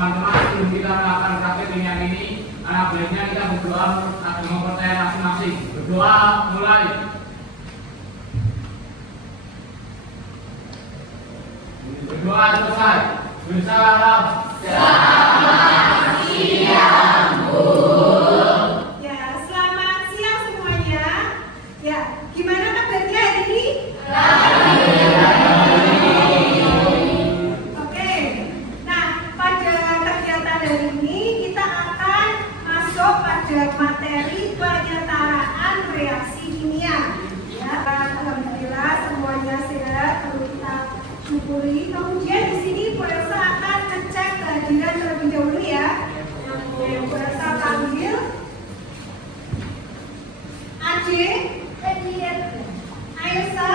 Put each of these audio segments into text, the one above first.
teman-teman, sebelum kita melakukan praktek kimia ini, baiknya kita berdoa atau mempercayai masing-masing. Berdoa mulai. Berdoa selesai. Bersalam. Selamat siang, Bu. Ya, selamat siang semuanya. Ya, gimana kabarnya hari ini? Oke. Nah, pada kegiatan hari ini kita akan masuk pada materi penyetaraan reaksi kimia. Ya, alhamdulillah semuanya sehat. Perlu kita syukuri. Kemudian di sini Bu Elsa akan ngecek kehadiran terlebih dahulu ya. Yang Bu Elsa panggil Ade, Ailsa,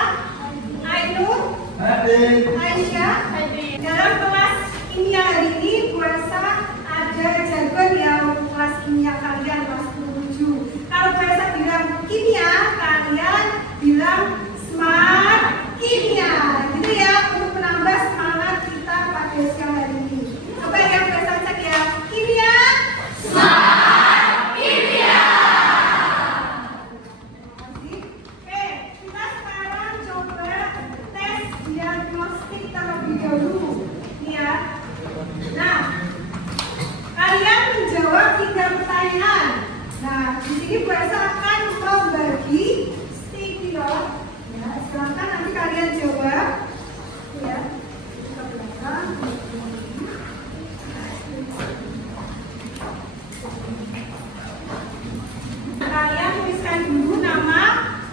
Ainur, Aisyah. Dalam kelas kimia hari ini Bu Elsa ada jargon yang kelas kimia kalian kelas 7. Kalau Bu Elsa bilang kimia, kalian bilang smart kimia, gitu ya, untuk menambah semangat kita pada siang hari ini. Coba ya Bu Elsa cek ya, kimia, smart kimia. Oke, kita sekarang coba tes diagnostik terlebih dahulu, nih ya. Nah, kalian menjawab 3 pertanyaan. Nah, di sini Bu Elsa akan membagi stikior. Ya, silakan nanti kalian jawab. Ya, kita belakang. Kalian tuliskan dulu nama,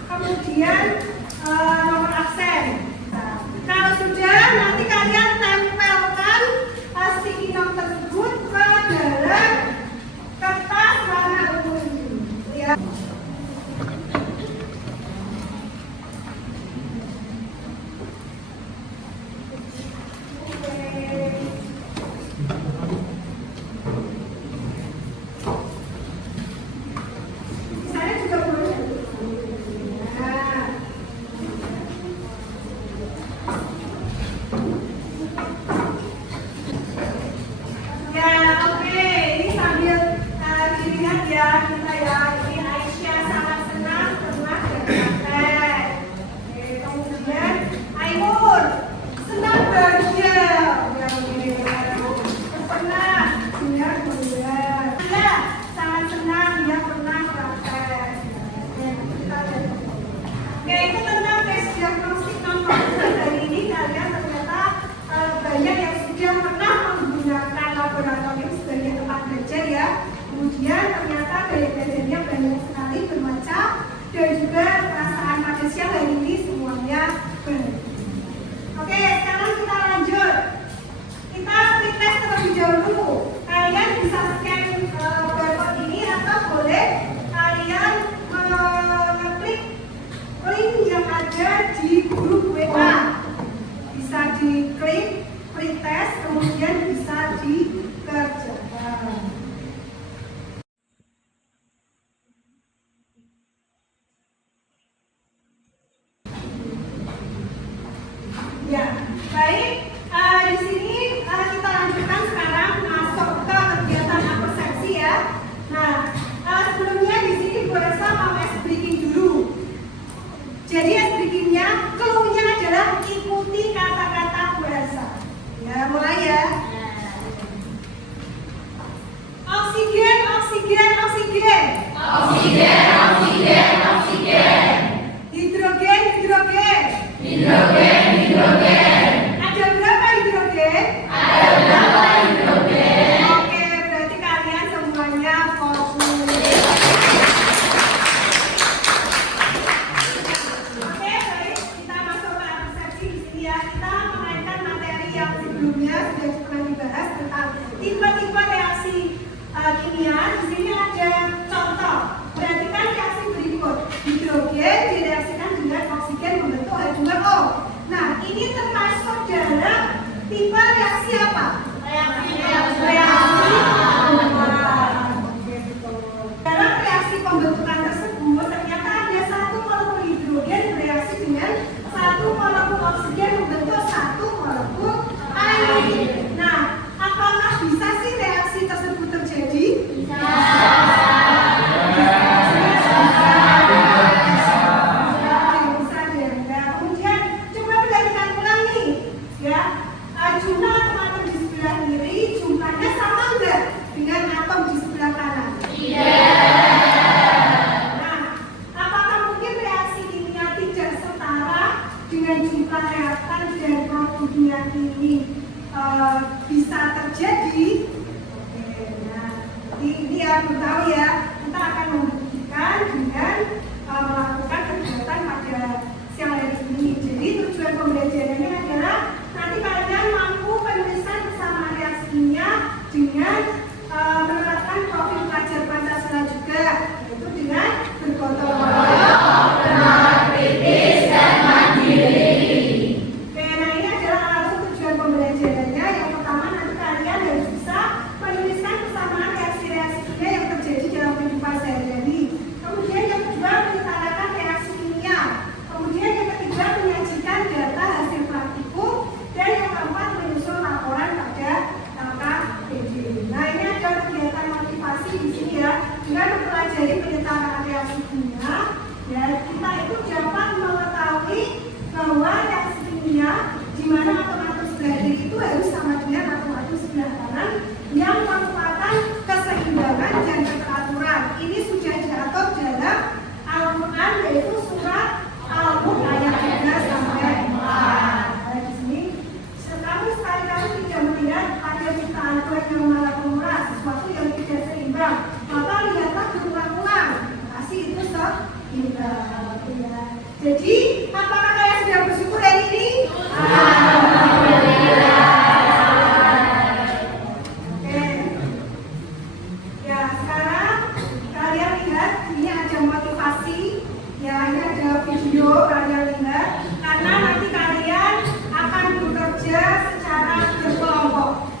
kemudian nomor absen. Nah, kalau sudah, nanti kalian tempelkan sticky note tersebut ke dalam kertas warna ungu ini. Ya. Saya juga boleh. Nah. Ya, oke. Ini sambil dilihat ya kita ya. Ini Aisyah sangat senang pernah berpraktek. Oke, kemudian Ainur senang bahagia. Ya, pernah dia kuliah. Anda sangat senang dia pernah praktek. Oke, itu tentang tes diagnostik nomor 2 hari ini. Kalian ternyata banyak yang sudah pernah menggunakan laboratorium sebagai tempat belajar ya. Kemudian ternyata gaya belajarnya banyak sekali bermacam dan juga perasaan pada siang hari ini semuanya benar. Oke, sekarang kita lanjut. Kita speed test terlebih dahulu. Kalian bisa scan barcode ini atau boleh kalian mengeklik link yang ada di grup WA. Bisa diklik pretest, kemudian bisa dikerjakan. Ya, baik. Di sini kita lanjutkan sekarang masuk ke kegiatan apersepsi ya. Nah, sebelumnya di sini Bu Elsa mau ice breaking dulu. Jadi ice breakingnya, clue-nya adalah ikuti kata-kata Bu Elsa. Ya, mulai ya. Oksigen, oksigen, oksigen. Oksigen, oksigen, oksigen. Hidrogen, hidrogen. Hidrogen, hidrogen. Ada berapa hidrogen? Ada berapa hidrogen? Oke, berarti kalian semuanya fokus. Oke, baik. Kita masuk ke persepsi di sini ya. Kita memainkan materi yang sebelumnya sudah pernah dibahas tentang tipe-tipe reaksi kimia. Di sini ada contoh. Perhatikan reaksi berikut. Hidrogen direaksikan dengan oksigen membentuk H2O. Nah, ini termasuk dalam tipe reaksi apa? Reaksi pembentukan. Dalam reaksi pembentukan tersebut ternyata ada satu molekul hidrogen bereaksi dengan satu molekul oksigen membentuk satu molekul air. Nah, apakah bisa sih dengan jumlah reaktan dan produknya ini bisa terjadi. Oke, nah ini yang perlu tahu ya, kita akan membuktikan dengan melakukan kegiatan pada siang hari ini. Jadi tujuan pembelajarannya adalah nanti kalian mampu penulisan persamaan reaksi kimia dengan menerapkan profil pelajar Pancasila juga, yaitu dengan bergotong royong, benar, kritis, dan mandiri. Oke, nah ini adalah alasan tujuan pembelajarannya. Yang pertama, nanti kalian harus bisa menuliskan persamaan reaksi-reaksi kimia yang terjadi dalam kehidupan sehari-hari. Kemudian yang kedua, menyetarakan reaksi kimia. Kemudian yang ketiga, menyajikan data hasil praktikum. Dan yang keempat, menyusun laporan pada KKPD. Nah, ini ada kegiatan motivasi di sini ya. Dengan mempelajari penyetaraan reaksi kimia, ya kita itu dapat mengetahui bahwa reaksi kimia di mana atom-atom sebelah kiri itu harus sama dengan atom-atom sebelah kanan yang merupakan keseimbangan dan keteraturan. Ini sudah diatur dalam Al-Quran, yaitu surat Al-Mulk ayat 3 sampai 4. Nah, di sini kamu sekali-kali tidak melihat ada ciptaan Tuhan yang maha pemurah, sesuatu yang tidak seimbang, maka lihatlah berulang-ulang. Kasih itu seimbang. Ya. Jadi, apakah kalian sudah bersyukur hari ini? Oke. Ya, sekarang kalian lihat ini ada motivasi. Ya, ini ada video kalian lihat. Karena nanti kalian akan bekerja secara berkelompok.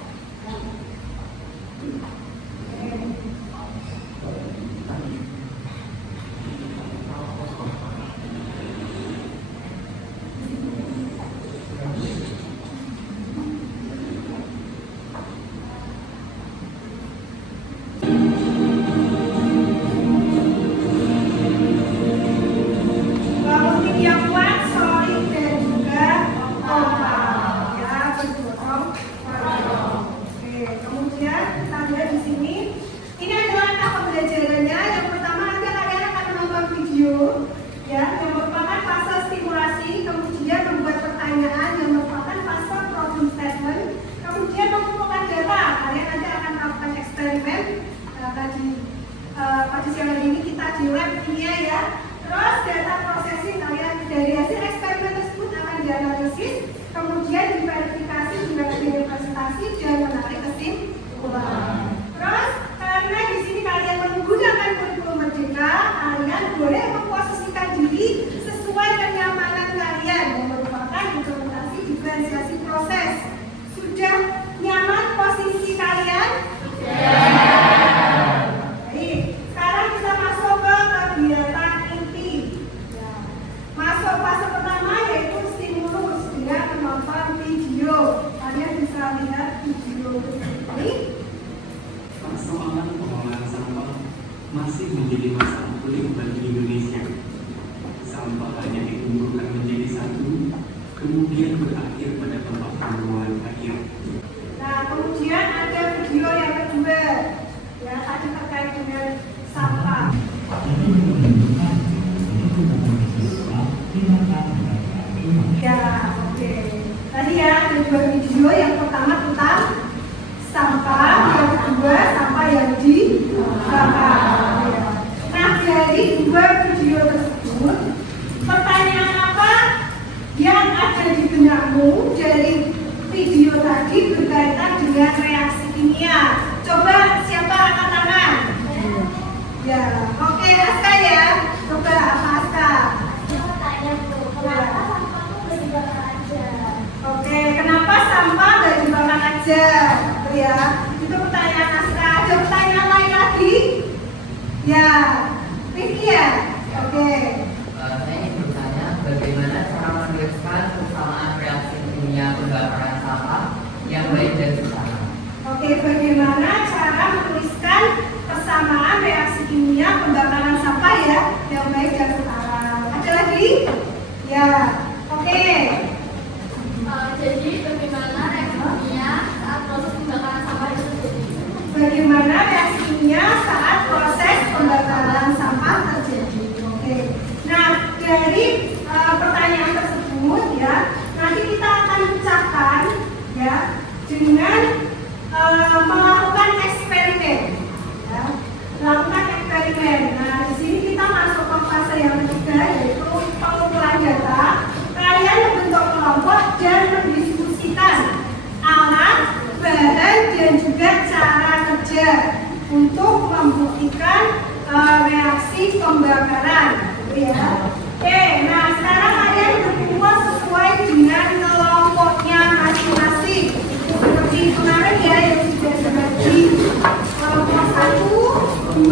Bangun yang kuat, solid dan juga kompak. Ya, bergotong royong. Oke, kemudian kita lihat di sini. Ini adalah langkah pembelajarannya. Yang pertama nanti kalian akan menonton video, ya, yang merupakan fase stimulasi. Kemudian membuat pertanyaan yang merupakan fase problem statement. Kemudian mengumpulkan data. Kalian nanti akan melakukan eksperimen. Pada siang hari ini kita di lab kimia ya. Terus data processing kalian dari hasil eksperimen tersebut akan dianalisis, kemudian diverifikasi dengan presentasi dan menarik kesimpulan. Terus karena di sini kalian menggunakan kurikulum merdeka, kalian boleh memposisikan diri sesuai kenyamanan kalian yang merupakan implementasi diferensiasi proses. Sudah nyaman posisi kalian? Baik, sekarang kita masuk ke kegiatan inti. Ya. Masuk fase pertama yaitu stimulus dengan menonton video. Kalian bisa lihat video ini. Persoalan pengolahan sampah masih menjadi masalah pelik bagi Indonesia. Sampah hanya dikumpulkan menjadi satu, kemudian berakhir pada tempat pembuangan akhir. Nah, kemudian ada video yang kedua. Ya, tadi terkait dengan sampah. Ya, oke. Tadi ya ada dua video. Yang pertama tentang sampah, yang kedua sampah yang dibakar. Ya. Nah, dari dua video tersebut, pertanyaan apa yang ada di benakmu dari video tadi berkaitan dengan reaksi kimia? Coba siapa angkat tangan? Ya, oke, Aska ya. Coba apa Aska? Oke, kenapa sampah nggak dibakar aja? Ya, itu pertanyaan Aska. Ada pertanyaan lain lagi? Ya, Vicky ya? Oke. Saya ingin bertanya bagaimana cara menuliskan persamaan reaksi kimia pembakaran sampah yang baik dan setara. Oke, bagaimana cara menuliskan persamaan reaksi kimia pembakaran sampah ya yang baik dan setara? Ada lagi? Ya, oke. Jadi bagaimana reaksi kimia saat proses pembakaran sampah itu terjadi? Bagaimana reaksi kimia saat proses pembakaran sampah terjadi? Oke. Nah, dari pertanyaan tersebut ya ya, dengan melakukan eksperimen, ya, melakukan eksperimen. Nah, di sini kita masuk ke fase yang ketiga, yaitu pengumpulan data. Kalian membentuk kelompok dan mendiskusikan alat, bahan, dan juga cara kerja untuk membuktikan reaksi pembakaran, gitu ya. Oke, nah sekarang kalian berkumpul sesuai dengan kelompoknya masing-masing. Seperti kemarin ya yang sudah dibagi kelompok 1, 2,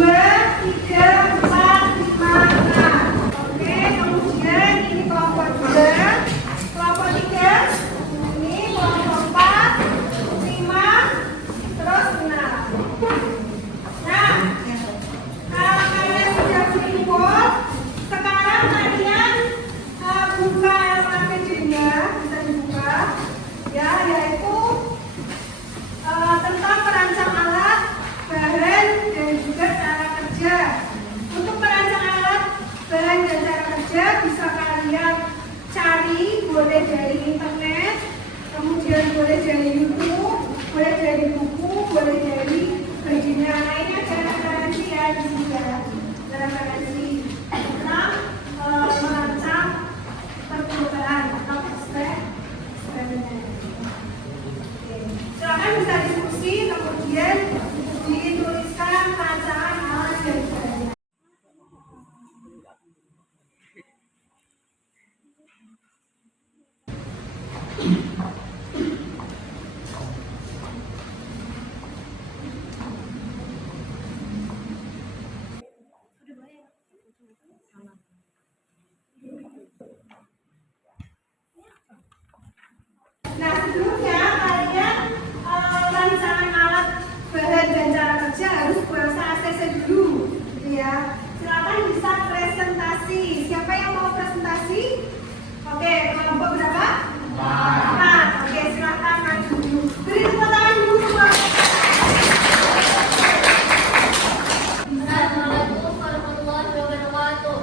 3, 4, 5, 6. Oke, kemudian ini kelompok 2, kelompok 3, ini kelompok 4, 5, terus 6. Nah, kalau kalian sudah berkumpul, sekarang kalian buka LKPD-nya, bisa dibuka, ya, yaitu tentang perancang alat, bahan, dan juga cara kerja. Untuk perancang alat, bahan, dan cara kerja bisa kalian cari, boleh dari internet, kemudian boleh dari YouTube, boleh dari buku, boleh dari bajunya. Nah, ini ada referensi ya di sini ya, ada referensi tentang merancang percobaan atau eksperimen. Silakan bisa diskusi, kemudian dituliskan rancangan alat dan bahan. Nah, sebelumnya kalian rancangan alat, bahan, dan cara kerja harus bahasa ACC dulu, gitu ya. Silakan bisa presentasi. Siapa yang mau presentasi? Oke, kelompok berapa? 4. Oke, silakan maju dulu. Beri tepuk tangan dulu, Pak. Assalamualaikum warahmatullahi wabarakatuh.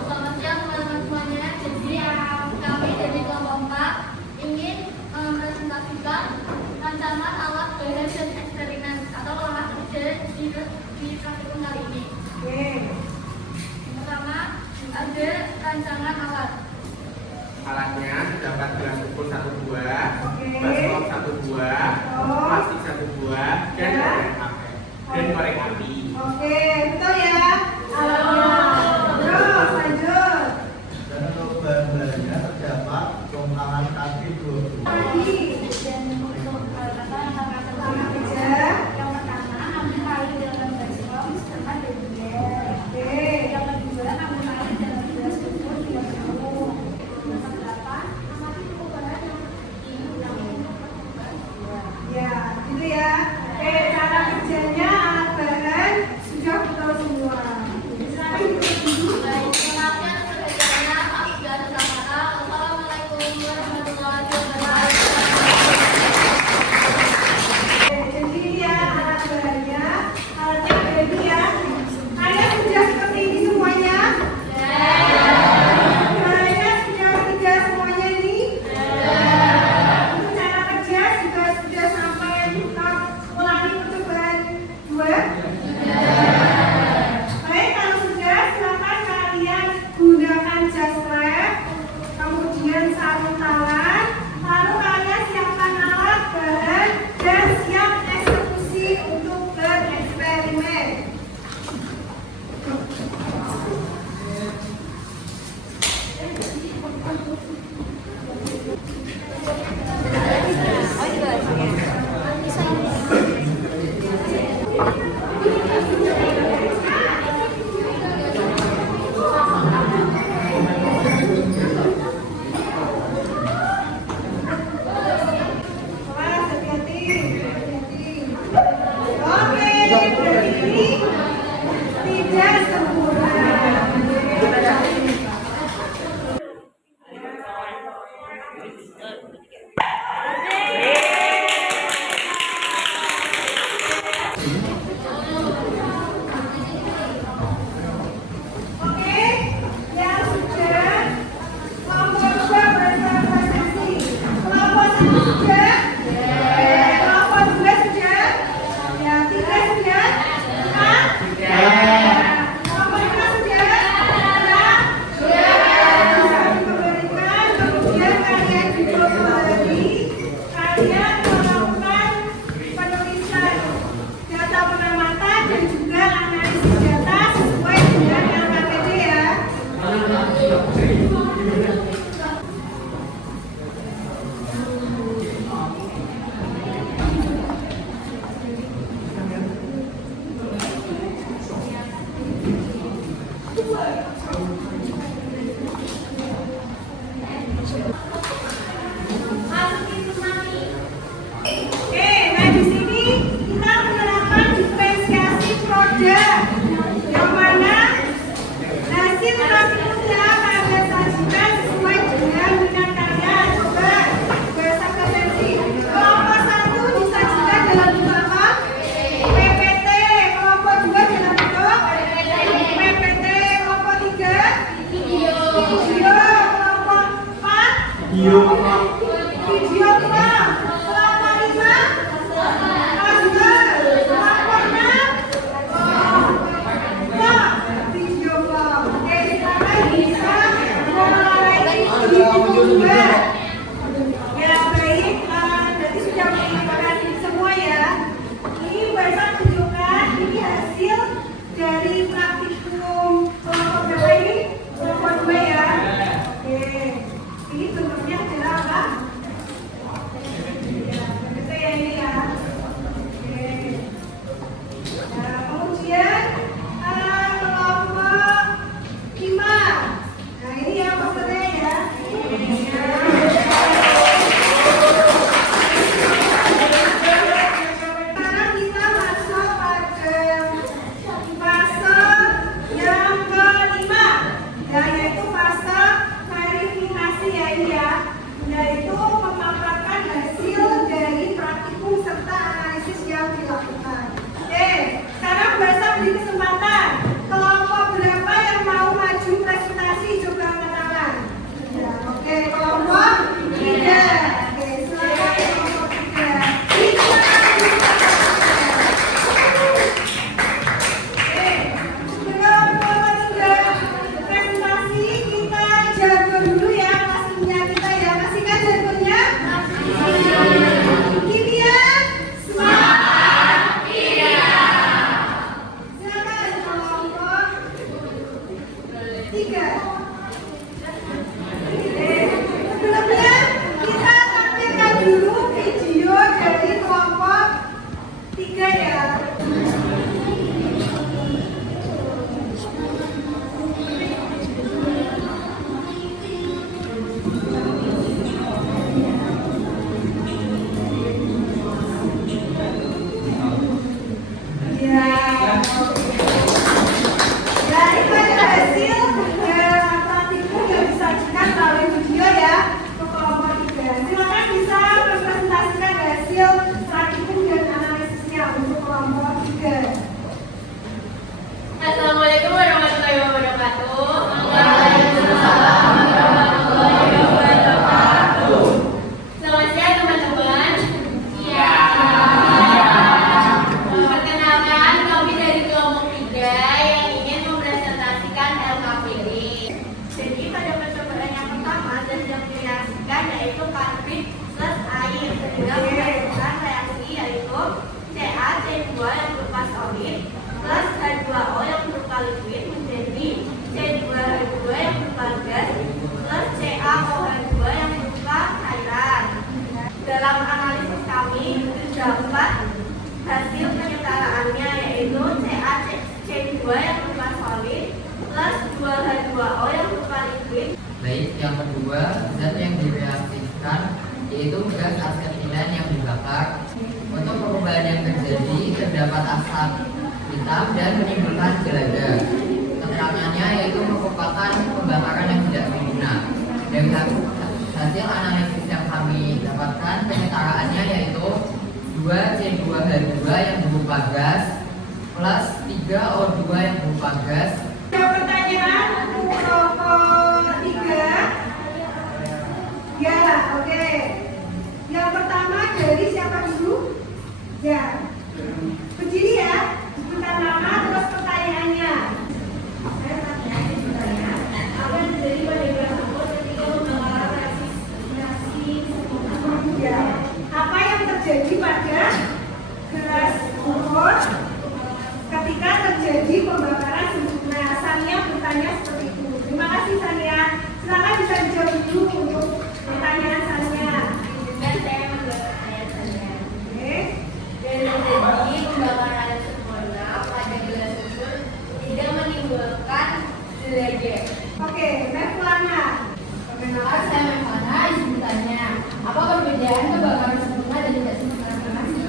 Selamat siang teman-teman semuanya. Jadi kami dari kelompok 4 ingin mempresentasikan rancangan alat, bahan, dan eksperimen atau olah kerja di praktikum kali ini. Oke. Yang pertama ada rancangan alat. Alatnya terdapat gelas ukur 1 buah, Oke. baskop 1 buah, Oh. plastik 1 buah, dan Ya. korek api. Dan korek api. Oke, betul ya alatnya. Terus lanjut. Dan untuk bahan-bahannya terdapat bongkahan kaki 20. Lagi. Dan untuk kata-kata Lama kerja. yang pertama ambil air dalam baskom setengah demikian. Oke. Yang kedua ambil air dalam gelas ukur 30. Yang kedelapan amati perubahan yang penting yang untuk percobaan kedua. Ya, gitu ya. Oke, cara kerjanya alat bahan sudah betul semua. Silakan duduk dulu. Baik, perhatian sebenarnya aku sudah ada kata. Assalamualaikum warahmatullahi wabarakatuh. Oke, jadi ini ya alat bahannya. Alatnya ada ini ya. Kalian sudah seperti ini semuanya? Kalian sudah tiga semuanya ini? Untuk cara kerja juga sudah sampai ulangi percobaan 2? Baik, kalau sudah silakan kalian gunakan jas lab, kemudian sarung tangan, lalu kalian siapkan alat, bahan, dan siap eksekusi untuk bereksperimen. Awas, hati-hati, hati-hati. Oke, berarti tidak sempurna. Oke, yang sudah ada yang mana hasil praktikumnya kalian sajikan sesuai dengan minat kalian. Coba bahasa presensi. Kelompok 1 disajikan dalam bentuk apa? PPT. Kelompok 2 dalam bentuk PPT. Kelompok 3 video. Kelompok 4 video. Video 5. Kelompok 5 puzzle. Kelompok 6 video vlog. Oke, sekarang bisa mulai dicoba. Ya baik, berarti sudah mengingatkan semua ya. Ini bisa tunjukkan ini hasil dari praktikum kelompok berapa ini? Kelompok 2 ya. Oke, ini bentuknya adalah apa? Itu ya ini ya. Oke. Nah, kemudian kelompok 5. Nah, ini ya maksudnya ya. Sekarang kita masuk pada fase yang kelima, ya, yaitu fase verifikasi ya ini ya, yaitu memaparkan hasil dari praktikum serta analisis yang dilakukan. Oke, sekarang bahasa beri kesempatan. Kelompok berapa yang mau maju presentasi coba angkat tangan. Ya, oke, kelompok 3. Oke, silakan kelompok 3. Sebelum kelompok 3 presentasi, kita jargon dulu ya kelasnya kita ya. Masih kan jargonnya? Kimia semangat. Silakan kelompok 3. Sebelumnya kita tampilkan dulu video dari kelompok 3 ya. Ya. Dari hasil praktikum yang disajikan melalui video ya ke kelompok 3. Silakan bisa mempresentasikan hasil praktikum dan analisisnya untuk kelompok 3. Assalamualaikum warahmatullahi wabarakatuh. Selamat siang teman-teman. Iya. Perkenalkan, kami dari kelompok 3 yang ingin mempresentasikan LKPD. Jadi pada percobaan yang pertama dan yang direaksikan yaitu karbit plus air sehingga menghasilkan reaksi yaitu CaC2 yang berupa solid plus H2O yang berupa liquid menjadi C2H2 yang berupa gas plus CaOH2 yang berupa cairan. Dalam analisis kami terdapat hasil penyetaraannya yaitu CaC2 yang berupa solid plus 2H2O yang berupa liquid. Baik, yang kedua, zat yang direaksikan yaitu gas asetilen yang dibakar. Untuk perubahan yang terjadi, terdapat asap hitam dan menimbulkan gelaga. Keterangannya yaitu merupakan pembakaran yang tidak berguna. Dari hasil analisis yang kami dapatkan, penyetaraannya yaitu 2C2H2 yang berupa gas plus 3O2 yang berupa gas. Ada pertanyaan untuk kelompok 3? Ya, oke. Yang pertama dari siapa dulu? Ya. Berdiri ya. Sebentar nama terus pertanyaannya. Saya bertanya, apa yang terjadi pada gelas angkut ketika pembakaran reaksi ya. Apa yang terjadi pada gelas angkut ketika terjadi pembakaran sempurna? Sania bertanya seperti itu. Terima kasih Sania. Silakan bisa dijawab dulu untuk pertanyaan Sania. Dan saya menjawab pertanyaan saya. Oke. Dan terjadi pembakaran sempurna pada gelas tersebut tidak menimbulkan gelaga. Oke, Mevlana. Perkenalkan saya Mevlana, izin bertanya, apa perbedaan kebakaran sempurna dan tidak sempurna? Terima kasih.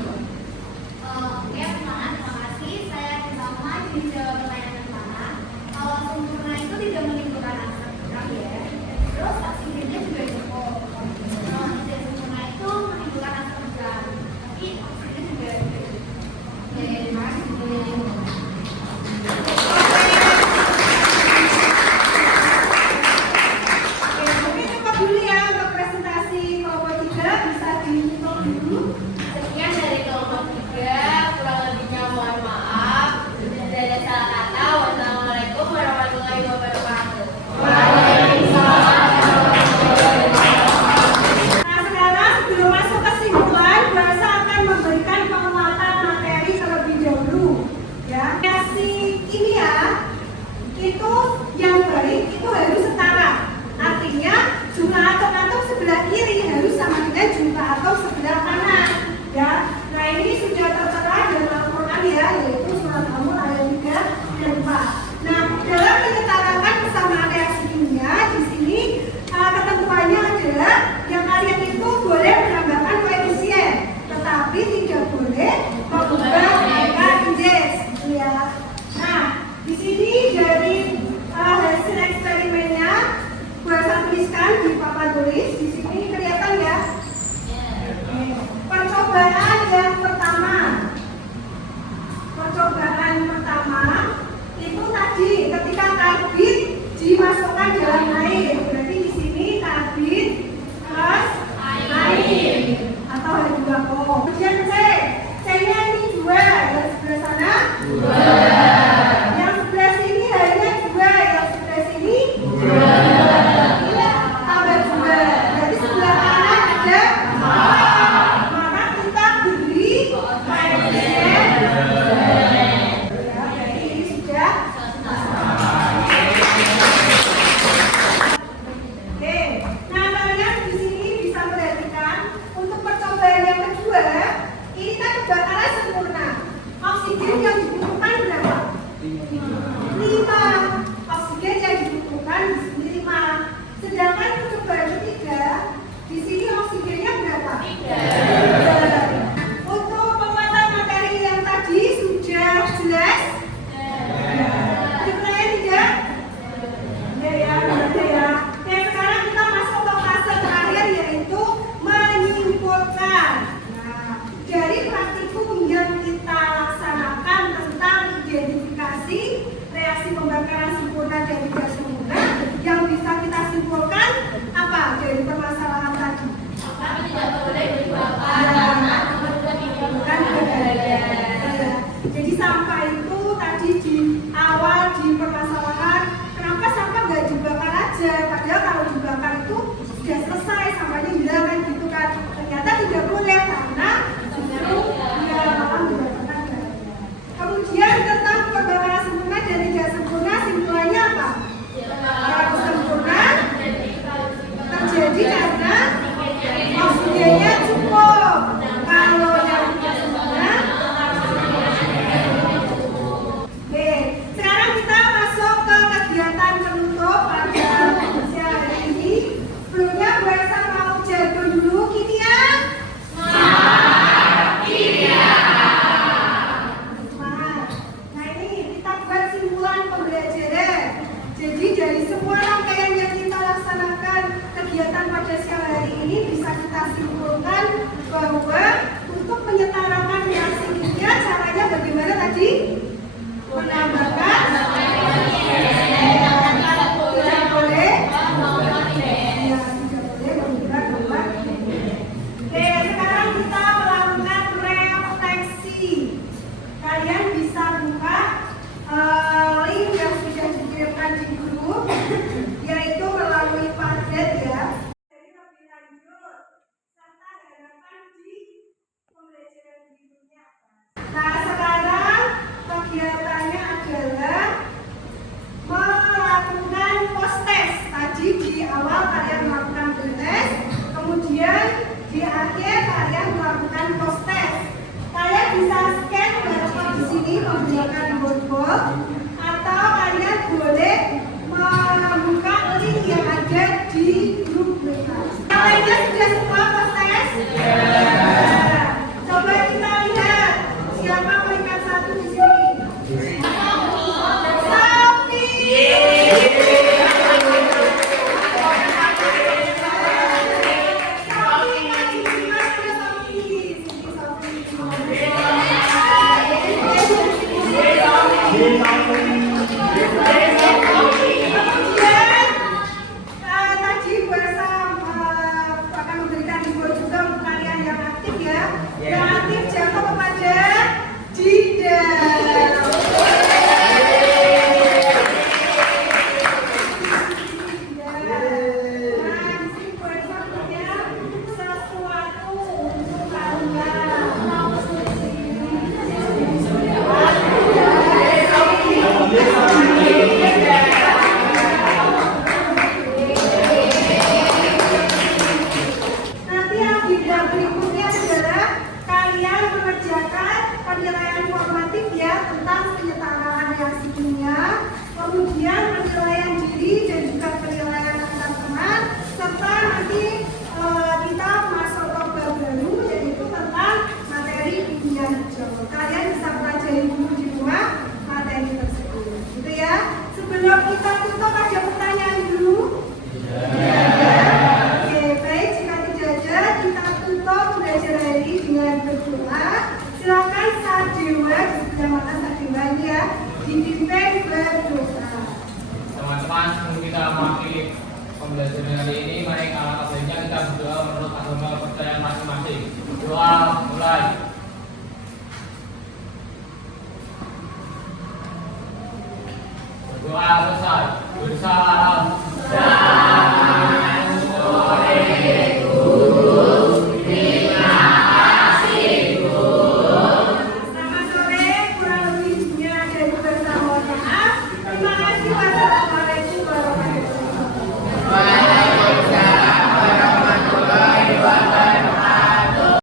Oke, perkenalkan, terima kasih. Saya Kisama, dijawab pertanyaan yang pertama, kalau sempurna itu tidak menimbulkan asap berat ya. Terus oksigennya juga cukup. Kalau tidak sempurna itu menimbulkan asap berat, tapi oksigennya juga cukup. Oke, terima kasih. Oke, cukup dulu ya untuk presentasi kelompok 3, bisa dihitung dulu. Sekian dari kelompok 3, kurang lebihnya mohon maaf. Tidak ada salah kata. Wassalamualaikum warahmatullahi wabarakatuh. Nah, sekarang sebelum masuk kesimpulan, bahasa akan memberikan penguatan materi terlebih dahulu. Ya, reaksi kimia itu yang baik itu harus setara. Artinya jumlah atom-atom sebelah kiri harus sama dengan jumlah atom sebelah kanan. Ya, nah ini sudah tertera dalam Al-Quran ya, yaitu surat Al-Mulk ayat 3 dan 4. Nah, dalam menyetarakan kesamaan reaksi kimia di sini ketentuannya adalah yang kalian itu boleh menambahkan koefisien, tetapi tidak boleh mengubah angka indeks. Ya. Nah, di sini dari hasil eksperimennya, saya tuliskan di papan tulis. Di sini kelihatan ya. Percobaan yang pertama. Percobaan pertama itu tadi ketika karbit dimasukkan dalam air. Berarti di sini karbit plus air atau H2O. Kemudian C. C-nya ini 2, yang sebelah sana 2. Yang sebelah sini hanya 2, yang sebelah sini 2. Iya, tambah 2. Berarti sebelah kanan ada 4. Maka kita beri koefisien 2. Ya, jadi ini sudah Oke, nah kalian di sini bisa perhatikan untuk percobaan yang kedua, ini kan kebakaran sempurna. Oksigen yang dibutuhkan berapa? 5. Oksigen yang dibutuhkan di sini 5. Sedangkan percobaan ketiga, di sini oksigennya berapa? 3. Untuk penguatan materi yang tadi sudah jelas? Ada pertanyaan tidak? Ya, ada ya. Oke, sekarang kita masuk ke fase terakhir yaitu menyimpulkan. Nah, dari praktikum yang kita laksanakan tentang identifikasi reaksi pembakaran sempurna dan tidak sempurna, yang bisa kita simpulkan apa dari permasalahan tadi? Kami tidak boleh dibakar karena menimbulkan berbahaya. Jadi sampah itu tadi di awal di permasalahan, kenapa sampah nggak dibakar aja? Padahal kalau dibakar itu sudah selesai, sampahnya hilang kan gitu kan. Ternyata tidak boleh karena justru ya malah menyebabkan bahaya. Kemudian tentang pembakaran sempurna dan tidak sempurna, simpulannya apa? Yang sempurna terjadi karena oksigennya cukup. Kalau yang tidak sempurna, oke, sekarang kita masuk ke kegiatan penutup pada siang hari ini. Sebelumnya Bu Elsa mau jago dulu kimia. Semangat. Nah ini kita buat simpulan pembelajaran. Jadi dari semua rangkaian yang kita laksanakan kegiatan pada siang hari ini bisa kita simpulkan bahwa untuk menyetarakan reaksi kimia caranya bagaimana tadi? Menambahkan tidak boleh mengubah gambar. Oke, sekarang kita melakukan refleksi. Kalian bisa buka link yang sudah dikirimkan di grup, yaitu melalui Padlet ya. Jadi lebih lanjut serta harapan di pembelajaran berikutnya. Nah, sekarang kegiatannya adalah melakukan post test. Tadi di awal kalian melakukan tes, kemudian di akhir kalian melakukan post test. Kalian bisa scan barcode di sini menggunakan board atau kalian boleh membuka link yang ada di grup mereka. Kalian sudah semua post test? Coba kita lihat siapa peringkat 1 di sini. masing-masingnya, kemudian penilaian diri dan juga penilaian antar teman, serta nanti kita masuk ke bab baru yaitu tentang materi dunia hijau. Kalian bisa pelajari dulu di rumah materi tersebut, gitu ya. Sebelum kita tutup ada pertanyaan dulu. Oke, baik, jika tidak ada, kita tutup belajar hari ini dengan berdoa. Silakan saat dewa di sebelah mata saat dewa ini ya, dipimpin berdoa. Teman-teman, sebelum kita mengakhiri pembelajaran hari ini, mari alangkah baiknya kita berdoa menurut agama kepercayaan masing-masing. Doa mulai. Doa selesai. Bersama